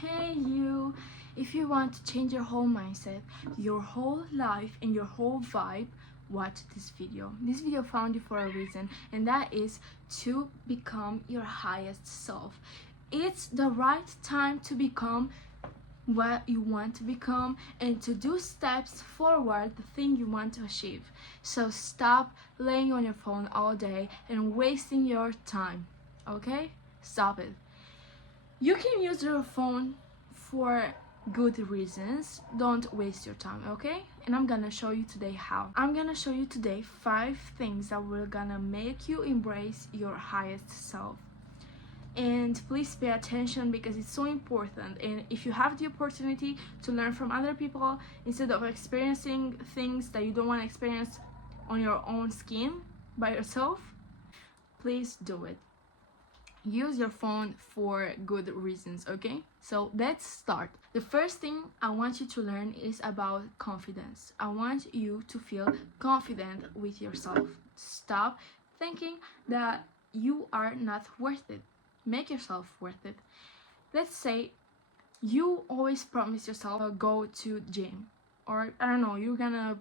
Hey you, if you want to change your whole mindset, your whole life and your whole vibe, watch this video. This video found you for a reason, and that is to become your highest self. It's the right time to become what you want to become and to do steps forward the thing you want to achieve. So stop laying on your phone all day and wasting your time. Okay? Stop it. You can use your phone for good reasons. Don't waste your time, okay? And I'm gonna show you today how. I'm gonna show you today 5 things that will gonna make you embrace your highest self. And please pay attention because it's so important. And if you have the opportunity to learn from other people instead of experiencing things that you don't want to experience on your own skin by yourself, please do it. Use your phone for good reasons, okay? So let's start. The first thing I want you to learn is about confidence. I want you to feel confident with yourself. Stop thinking that you are not worth it. Make yourself worth it. Let's say you always promise yourself go to gym, or I don't know, you're gonna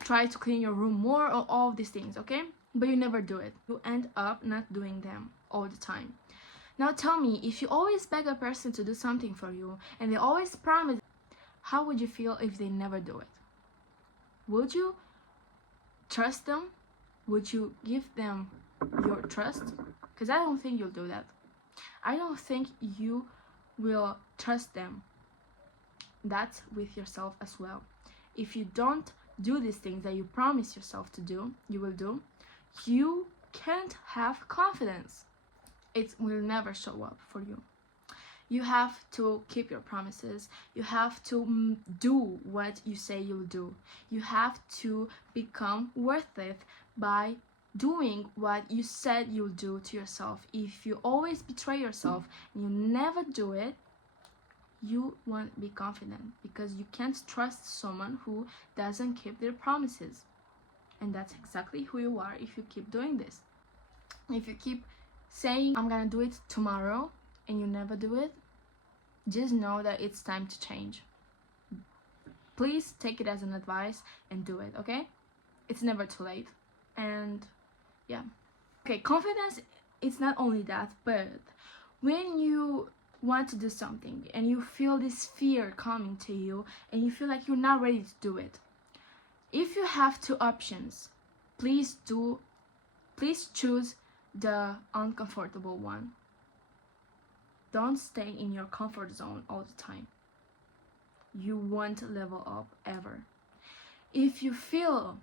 try to clean your room more, or all of these things, okay? But you never do it. You end up not doing them all the time. Now tell me, if you always beg a person to do something for you and they always promise, how would you feel if they never do it? Would you trust them? Would you give them your trust? Because I don't think you'll do that. I don't think you will trust them. That's with yourself as well. If you don't do these things that you promise yourself to do, you will do, you can't have confidence. It will never show up for you. You have to keep your promises. You have to do what you say you'll do. You have to become worth it by doing what you said you'll do to yourself. If you always betray yourself and you never do it, you won't be confident, because you can't trust someone who doesn't keep their promises. And that's exactly who you are if you keep doing this. If you keep saying, I'm gonna do it tomorrow, and you never do it, just know that it's time to change. Please take it as an advice and do it, okay? It's never too late. And yeah. Okay, confidence, it's not only that, but when you want to do something and you feel this fear coming to you and you feel like you're not ready to do it, if you have 2 options, please choose the uncomfortable one. Don't stay in your comfort zone all the time. You won't level up ever. If you feel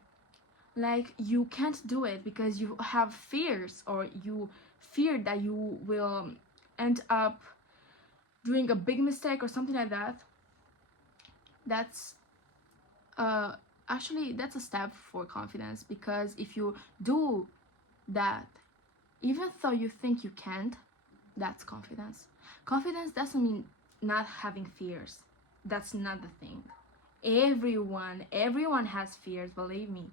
like you can't do it because you have fears, or you fear that you will end up doing a big mistake or something like that, that's actually that's a step for confidence. Because if you do that even though you think you can't, that's confidence. Confidence doesn't mean not having fears. That's not the thing. Everyone has fears, believe me.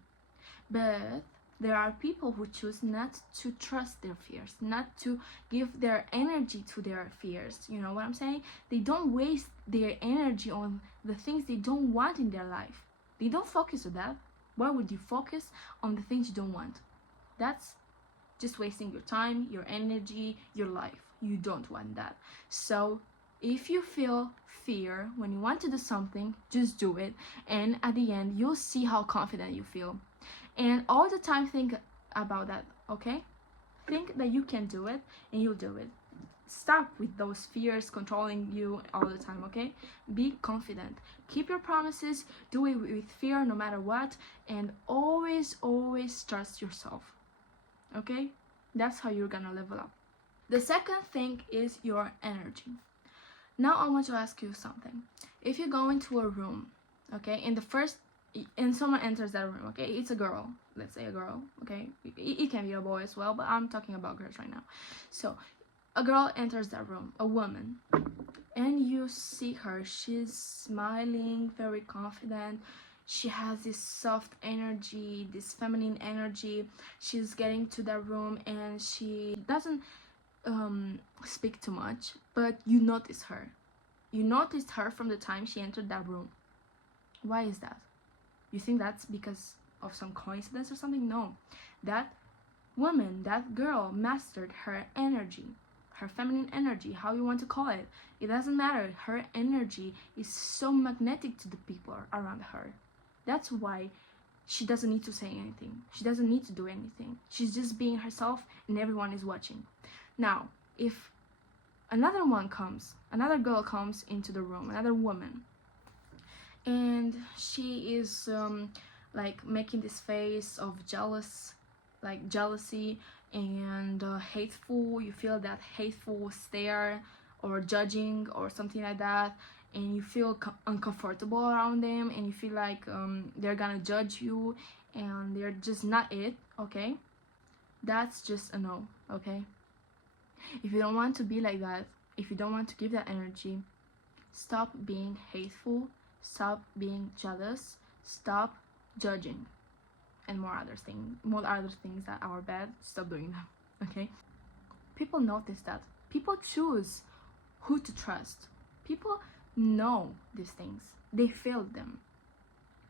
But there are people who choose not to trust their fears, not to give their energy to their fears. You know what I'm saying? They don't waste their energy on the things they don't want in their life. They don't focus on that. Why would you focus on the things you don't want? That's just wasting your time, your energy, your life. You don't want that. So if you feel fear when you want to do something, just do it. And at the end, you'll see how confident you feel. And all the time think about that, okay? Think that you can do it and you'll do it. Stop with those fears controlling you all the time, okay? Be confident. Keep your promises. Do it with fear no matter what. And always trust yourself, okay? That's how you're gonna level up. The second thing is your energy. Now I want to ask you something. If you go into a room, okay, and someone enters that room, okay, it's a girl, let's say a girl, okay, it can be a boy as well, but I'm talking about girls right now. So a girl enters that room, a woman, and you see her, she's smiling, very confident, she has this soft energy, this feminine energy. She's getting to that room and she doesn't speak too much, but you notice her. You noticed her from the time she entered that room. Why is that? You think that's because of some coincidence or something? No. That woman, that girl, mastered her energy, her feminine energy, how you want to call it. It doesn't matter. Her energy is so magnetic to the people around her. That's why she doesn't need to say anything. She doesn't need to do anything. She's just being herself and everyone is watching. Now, if another girl comes into the room, another woman, and she is like making this face of jealousy and hateful, you feel that hateful stare or judging or something like that, and you feel uncomfortable around them, and you feel like they're gonna judge you and they're just not it, okay? That's just a no, okay? If you don't want to be like that, if you don't want to give that energy, stop being hateful, stop being jealous, stop judging, and more other things that are bad. Stop doing them, okay? People notice that. People choose who to trust. People know these things. They feel them.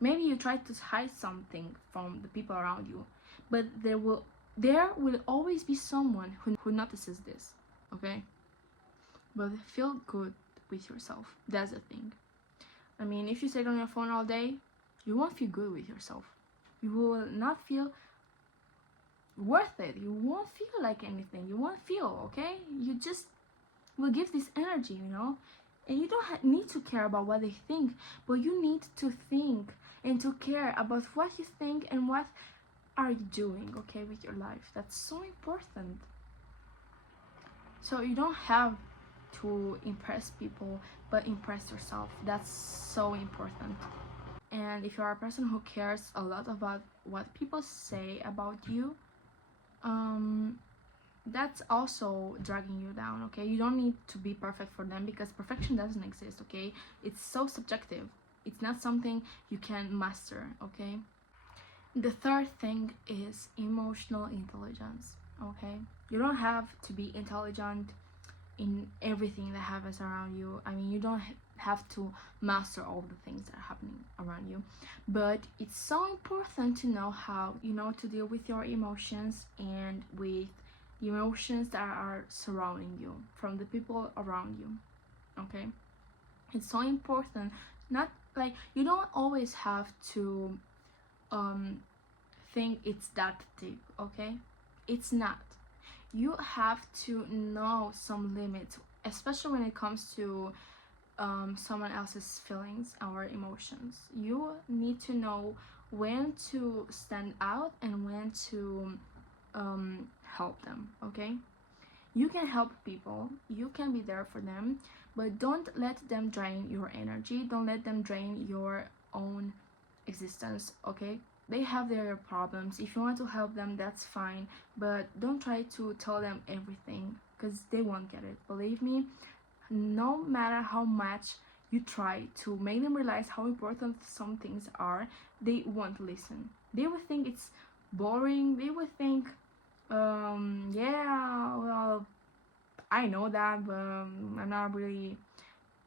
Maybe you try to hide something from the people around you, but there will always be someone who notices this, okay? But feel good with yourself. That's the thing. I mean, if you sit on your phone all day, you won't feel good with yourself. You will not feel worth it. You won't feel like anything. You won't feel, okay? You just will give this energy, you know? And you don't need to care about what they think, but you need to think and to care about what you think and what are you doing, okay, with your life. That's so important. So you don't have to impress people, but impress yourself. That's so important. And if you are a person who cares a lot about what people say about you, that's also dragging you down, okay? You don't need to be perfect for them, because perfection doesn't exist, okay? It's so subjective. It's not something you can master, okay? The third thing is emotional intelligence, okay? You don't have to be intelligent in everything that happens around you. I mean, you don't have to master all the things that are happening around you, but it's so important to know how, you know, to deal with your emotions and with the emotions that are surrounding you from the people around you, okay? It's so important. Not like, you don't always have to think it's that deep, okay? It's not. You have to know some limits, especially when it comes to someone else's feelings or emotions. You need to know when to stand out and when to help them, okay? You can help people, you can be there for them, but don't let them drain your energy. Don't let them drain your own existence, okay? They have their problems. If you want to help them, that's fine, but don't try to tell them everything, because they won't get it. Believe me, no matter how much you try to make them realize how important some things are, they won't listen. They will think it's boring. They will think, yeah, well, I know that, but I'm not really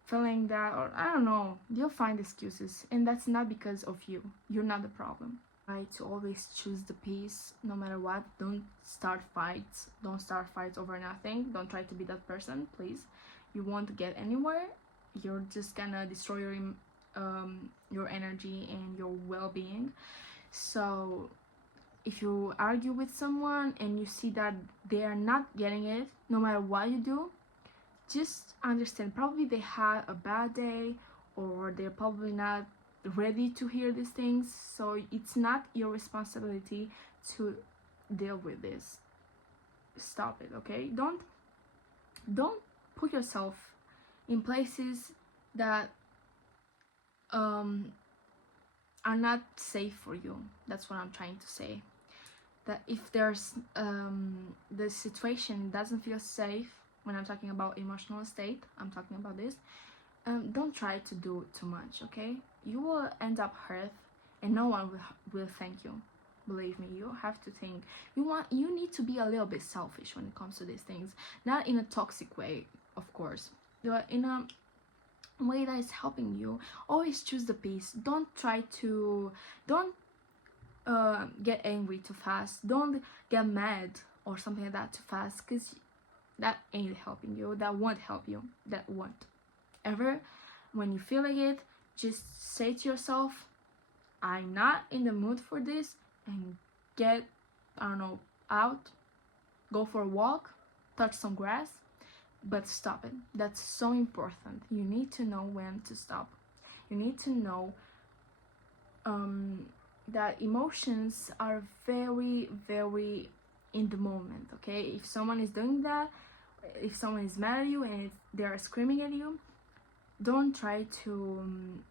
feeling that, or I don't know. They'll find excuses, and that's not because of you. You're not the problem. Try to always choose the peace no matter what. Don't start fights. Don't start fights over nothing. Don't try to be that person, please. You won't get anywhere. You're just gonna destroy your energy and your well-being. So if you argue with someone and you see that they are not getting it, no matter what you do, just understand, probably they had a bad day, or they're probably not ready to hear these things. So it's not your responsibility to deal with this. Stop it, okay? Don't put yourself in places that are not safe for you. That's what I'm trying to say. That if there's the situation doesn't feel safe, when I'm talking about emotional state, I'm talking about this, don't try to do too much, okay? You will end up hurt and no one will thank you. Believe me, you have to think. You need to be a little bit selfish when it comes to these things, not in a toxic way, of course, but in a way that is helping you. Always choose the peace. Don't get angry too fast. Don't get mad or something like that too fast, because that ain't helping you. That won't help you. That won't ever. When you feel like it, just say to yourself, I'm not in the mood for this, and get, I don't know, out, go for a walk, touch some grass, but stop it. That's so important. You need to know when to stop. You need to know that emotions are very, very in the moment, okay? If someone is doing that, if someone is mad at you and they are screaming at you, don't try to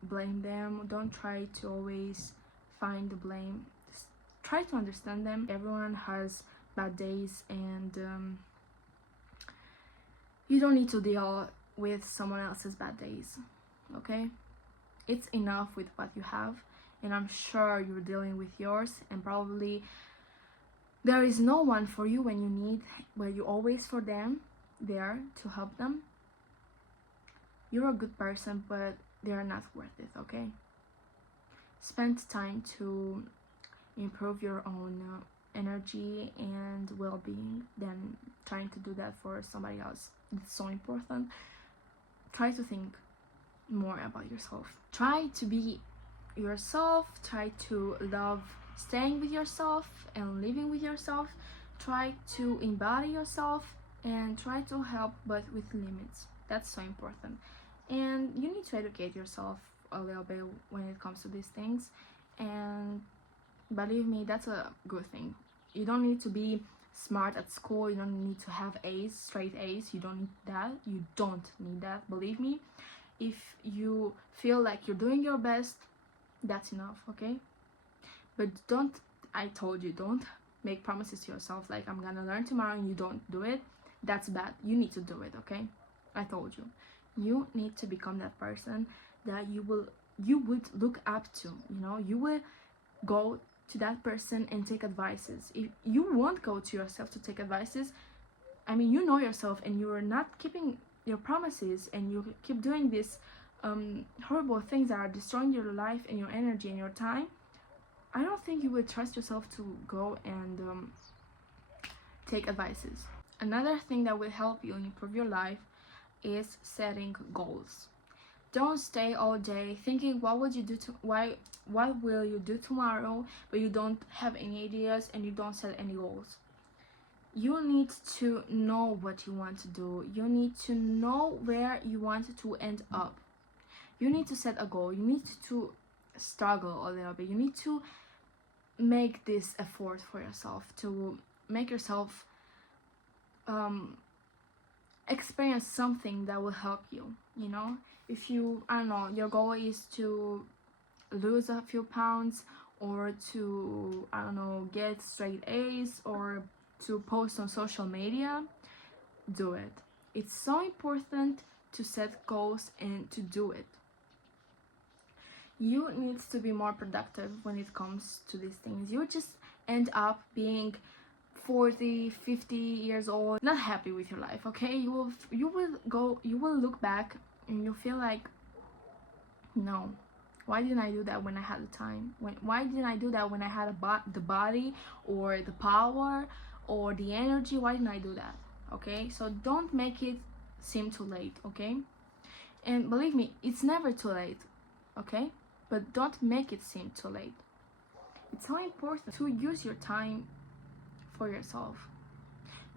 blame them. Don't try to always find the blame. Just try to understand them. Everyone has bad days, and you don't need to deal with someone else's bad days, okay? It's enough with what you have, and I'm sure you're dealing with yours, and probably there is no one for you when you need, where you always for them, there to help them. You're a good person, but they are not worth it, okay? Spend time to improve your own energy and well-being than trying to do that for somebody else. It's so important. Try to think more about yourself. Try to be yourself. Try to love staying with yourself and living with yourself. Try to embody yourself and try to help, but with limits. That's so important. And you need to educate yourself a little bit when it comes to these things, and believe me, that's a good thing. You don't need to be smart at school. You don't need to have A's, straight A's. You don't need that. You don't need that. Believe me, if you feel like you're doing your best, that's enough, okay? But don't, I told you, don't make promises to yourself like I'm gonna learn tomorrow and you don't do it. That's bad. You need to do it, okay? I told you. You need to become that person that you would look up to, you know? You will go to that person and take advices. If you won't go to yourself to take advices, I mean, you know yourself and you're not keeping your promises, and you keep doing these horrible things that are destroying your life and your energy and your time, I don't think you would trust yourself to go and take advices. Another thing that will help you improve your life is setting goals. Don't stay all day thinking what will you do tomorrow, but you don't have any ideas and you don't set any goals. You need to know what you want to do. You need to know where you want to end up. You need to set a goal. You need to struggle a little bit. You need to make this effort for yourself, to make yourself experience something that will help you, you know? If you, I don't know, your goal is to lose a few pounds, or to, I don't know, get straight A's, or to post on social media, do it. It's so important to set goals and to do it. You need to be more productive when it comes to these things. You just end up being 40, 50 years old, not happy with your life, okay? You will look back and you feel like, no, why didn't I do that when I had the time? Why didn't I do that when I had the body or the power or the energy? Why didn't I do that? Okay, so don't make it seem too late, okay? And believe me, it's never too late, okay? But don't make it seem too late. It's so important to use your time for yourself.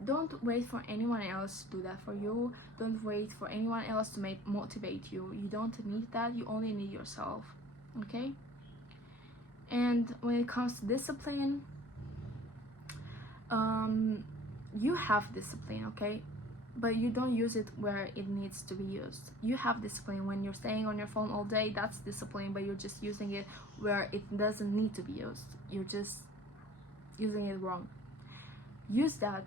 Don't wait for anyone else to do that for you. Don't wait for anyone else to motivate you. You don't need that. You only need yourself, okay? And when it comes to discipline, you have discipline, okay? But you don't use it where it needs to be used. You have discipline when you're staying on your phone all day. That's discipline, but you're just using it where it doesn't need to be used. You're just using it wrong. Use that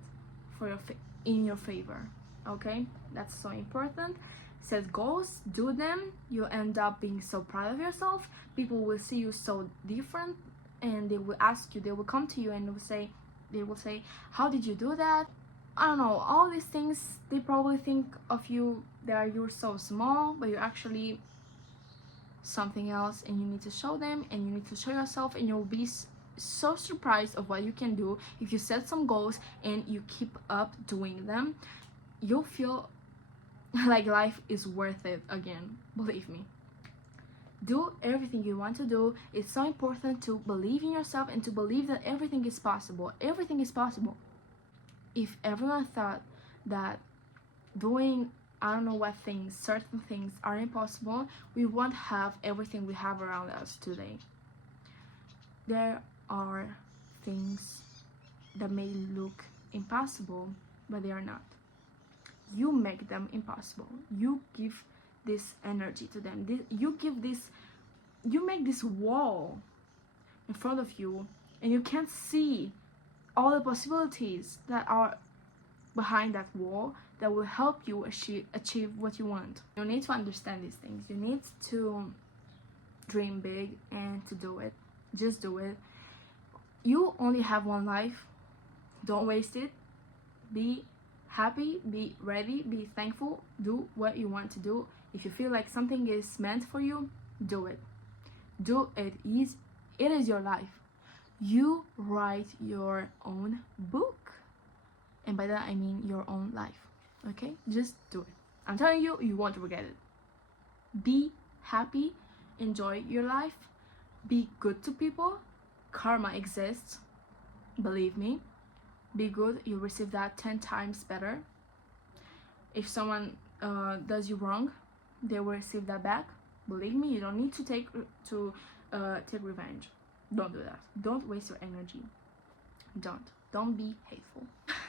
for in your favor, okay? That's so important. Set goals, do them. You end up being so proud of yourself. People will see you so different and they will ask you, they will come to you and they will say, how did you do that? I don't know, all these things. They probably think of you that you're so small, but you're actually something else, and you need to show them, and you need to show yourself, and you'll be so surprised of what you can do if you set some goals and you keep up doing them. You'll feel like life is worth it again, believe me. Do everything you want to do. It's so important to believe in yourself and to believe that everything is possible. Everything is possible. If everyone thought that doing I don't know what things, certain things are impossible, we won't have everything we have around us today. There are things that may look impossible, but they are not. You make them impossible. You give this energy to them. You make this wall in front of you, and you can't see all the possibilities that are behind that wall that will help you achieve what you want. You need to understand these things. You need to dream big and to do it. Just do it. You only have one life. Don't waste it. Be happy, be ready, be thankful. Do what you want to do. If you feel like something is meant for you, do it. Do it. It is your life. You write your own book. And by that I mean your own life. Okay? Just do it. I'm telling you, you won't regret it. Be happy. Enjoy your life. Be good to people. Karma exists. Believe me. Be good. You'll receive that 10 times better. If someone does you wrong, they will receive that back. Believe me, you don't need to take revenge. Don't do that. Don't waste your energy. Don't be hateful.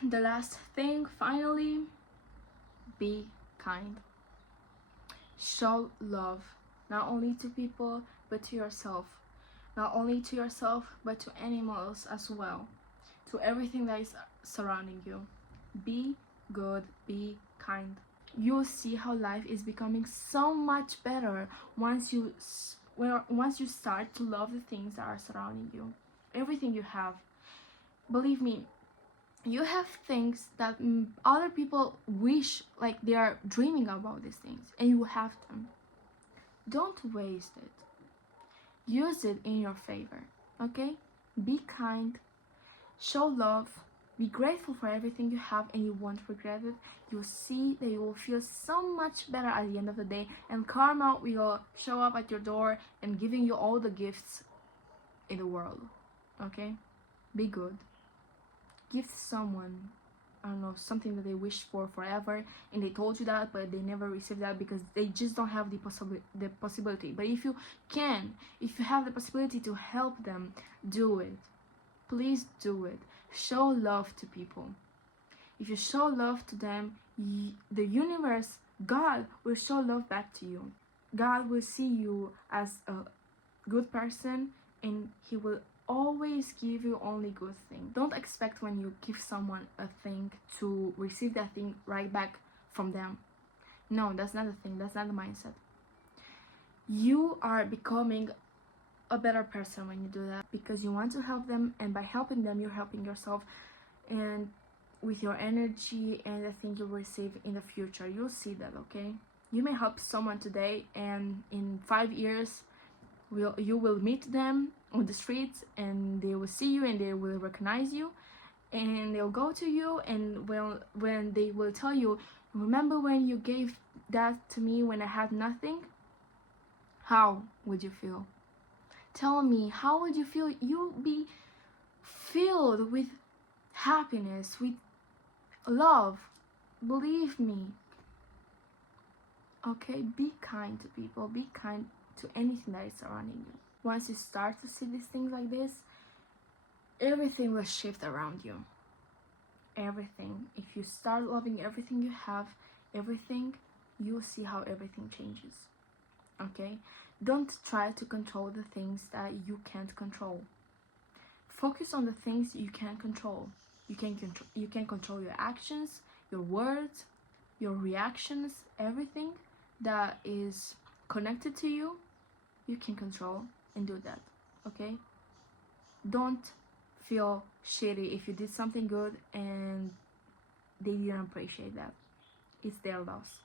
The last thing, finally, be kind. Show love, not only to people but to yourself. Not only to yourself but to animals as well, to everything that is surrounding you. Be good, be kind. You'll see how life is becoming so much better once you start to love the things that are surrounding you. Everything you have. Believe me, you have things that other people wish, like they are dreaming about these things, and you have them. Don't waste it. Use it in your favor, okay? Be kind, show love, be grateful for everything you have, and you won't regret it. You'll see that you will feel so much better at the end of the day, and karma will show up at your door and giving you all the gifts in the world, okay? Be good. Give someone, I don't know, something that they wish for forever, and they told you that, but they never received that because they just don't have the possibility. But if you have the possibility to help them, do it. Please do it. Show love to people. If you show love to them, the universe, God, will show love back to you. God will see you as a good person, and He will always give you only good things. Don't expect when you give someone a thing to receive that thing right back from them. No, that's not the thing. That's not the mindset. You are becoming a better person when you do that, because you want to help them, and by helping them you're helping yourself, and with your energy and the thing you'll receive in the future, you'll see that, okay? You may help someone today, and in 5 years you will meet them on the streets, and they will see you and they will recognize you, and they'll go to you, and when they will tell you, remember when you gave that to me when I had nothing? How would you feel? Tell me, how would you feel? You'll be filled with happiness, with love. Believe me. Okay, be kind to people. Be kind to anything that is surrounding you. Once you start to see these things like this, everything will shift around you. Everything. If you start loving everything you have, everything, you'll see how everything changes. Okay? Don't try to control the things that you can't control. Focus on the things you can control. You can control your actions, your words, your reactions, everything that is connected to you, you can control and do that, okay? Don't feel shitty if you did something good and they didn't appreciate that. It's their loss.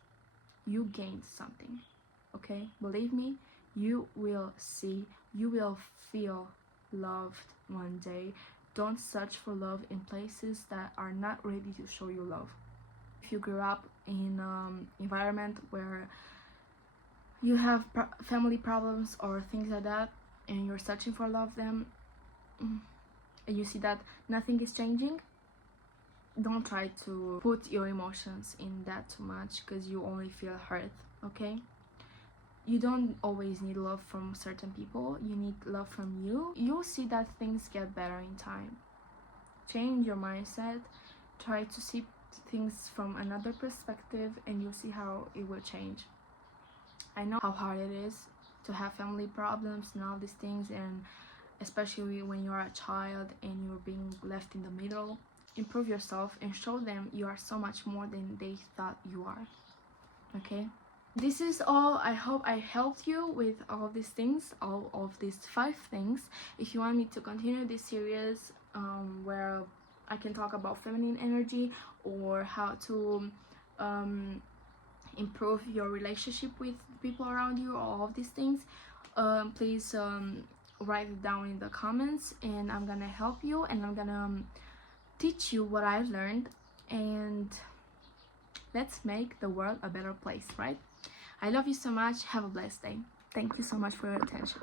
You gained something, okay? Believe me, you will see, you will feel loved one day. Don't search for love in places that are not ready to show you love. If you grew up in an environment where you have family problems or things like that, and you're searching for love, then and you see that nothing is changing, don't try to put your emotions in that too much, because you only feel hurt, okay? You don't always need love from certain people. You need love from you. You'll see that things get better in time. Change your mindset. Try to see things from another perspective, and you'll see how it will change. I know how hard it is to have family problems and all these things, and especially when you're a child and you're being left in the middle. Improve yourself and show them you are so much more than they thought you are, okay? This is all. I hope I helped you with all these things, all of these 5 things. If you want me to continue this series where I can talk about feminine energy or how to improve your relationship with people around you, all of these things, please write it down in the comments, and I'm gonna help you, and I'm gonna teach you what I've learned, and let's make the world a better place, right? I love you so much. Have a blessed day. Thank you so much for your attention.